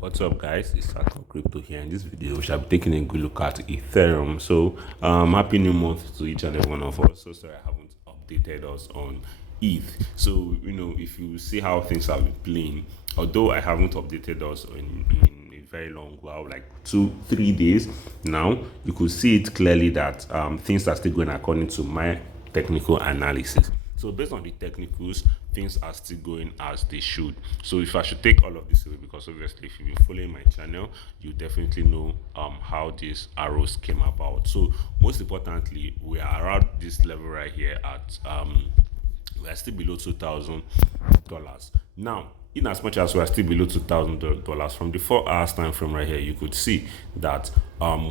What's up, guys? It's Satan Crypto here. In this video, we shall be taking a good look at Ethereum. So, happy new month to each and every one of us. So sorry I haven't updated us on ETH. So, if you see how things have been playing, although I haven't updated us in a very long while, like 2-3 days now, you could see it clearly that things are still going according to my technical analysis. So based on the technicals, things are still going as they should. So if I should take all of this away, because obviously if you've been following my channel, you definitely know how these arrows came about. So most importantly, we are around this level right here at we are still below $2,000. Now, in as much as we are still below $2,000 from the 4 hours time frame right here, you could see that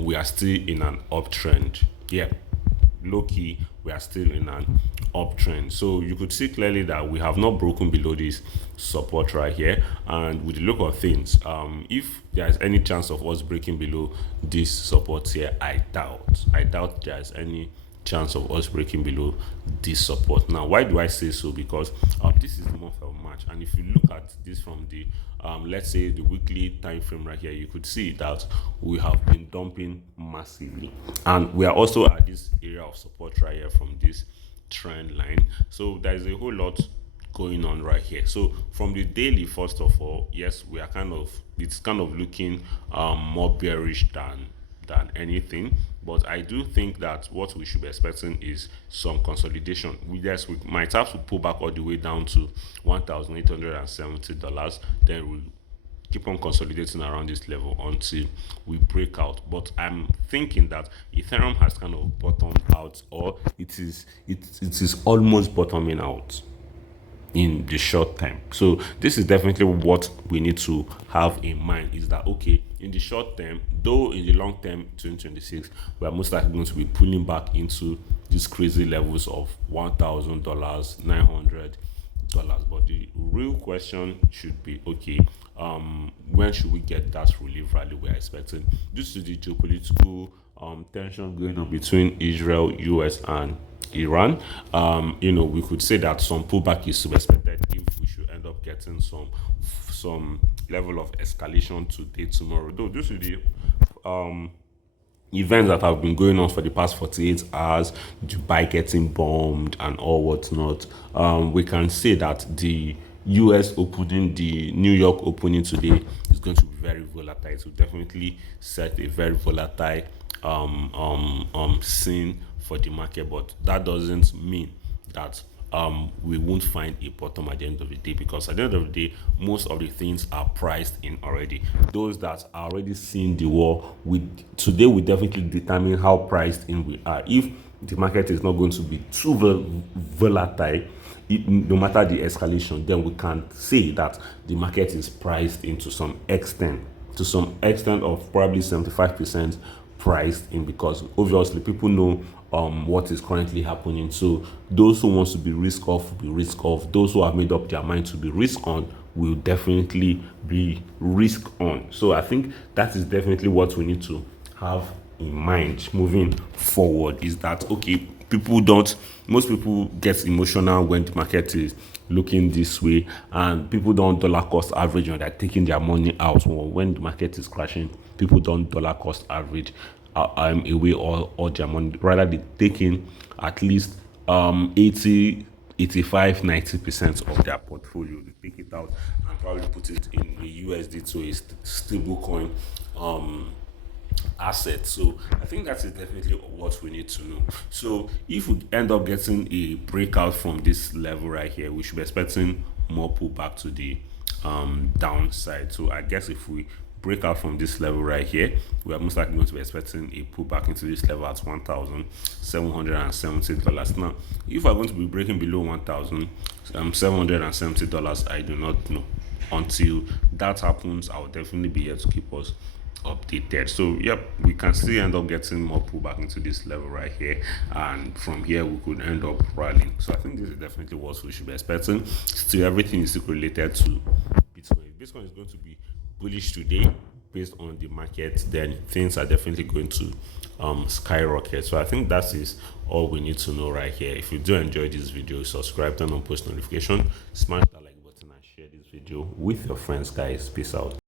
we are still in an uptrend. Yeah, low key, we are still in an uptrend. So you could see clearly that we have not broken below this support right here. And with the look of things, if there is any chance of us breaking below this support here, I doubt there is any chance of us breaking below this support. Now, why do I say so? Because this is the month of March, and if you look at this from the let's say the weekly time frame right here, you could see that we have been dumping massively, and we are also at this area of support right here from this trend line. So there is a whole lot going on right here. So from the daily, first of all, yes, we are it's kind of looking more bearish than anything. But I do think that what we should be expecting is some consolidation. Yes, we might have to pull back all the way down to $1,870. Then we'll keep on consolidating around this level until we break out. But I'm thinking that Ethereum has kind of bottomed out, or it is almost bottoming out in the short term. So this is definitely what we need to have in mind, is that okay, in the short term, though in the long term 2026, we are most likely going to be pulling back into these crazy levels of $1,000, $900. But the real question should be, okay, when should we get that relief rally we're expecting due to the geopolitical tension going on between Israel, US, and Iran? We could say that some pullback is to be expected if we should end up getting some level of escalation today, tomorrow. Though due to the events that have been going on for the past 48 hours, Dubai getting bombed and all whatnot, we can say that the US opening, the New York opening today is going to be very volatile. It will definitely set a very volatile scene for the market, but that doesn't mean that we won't find a bottom at the end of the day, because at the end of the day, most of the things are priced in already. Those that are already seeing the war, today we definitely determine how priced in we are. If the market is not going to be too volatile, no matter the escalation, then we can say that the market is priced in to some extent of probably 75% priced in, because obviously people know what is currently happening. So those who want to be risk off will be risk off. Those who have made up their mind to be risk on will definitely be risk on. So I think that is definitely what we need to have in mind moving forward, is that okay, most people get emotional when the market is looking this way, and people don't dollar cost average when they're taking their money out. Or when the market is crashing, people don't dollar cost average away all their money. Rather, they taking at least 80, 85, 90% of their portfolio. They take it out and probably put it in a USD, to a stable coin asset. So I think that is definitely what we need to know. So if we end up getting a breakout from this level right here, we should be expecting more pullback to the downside. So I guess if we break out from this level right here, we are most likely going to be expecting a pullback into this level at $1,770. Now, if we're going to be breaking below $1,770, I do not know. Until that happens, I'll definitely be here to keep us updated. So yep, we can still end up getting more pullback into this level right here, and from here we could end up rallying. So I think this is definitely what we should be expecting. Still, everything is still related to Bitcoin is going to be bullish today based on the market. Then things are definitely going to skyrocket. So I think that is all we need to know right here. If you do enjoy this video, subscribe, turn on post notification, smash that like button, and share this video with your friends, guys. Peace out.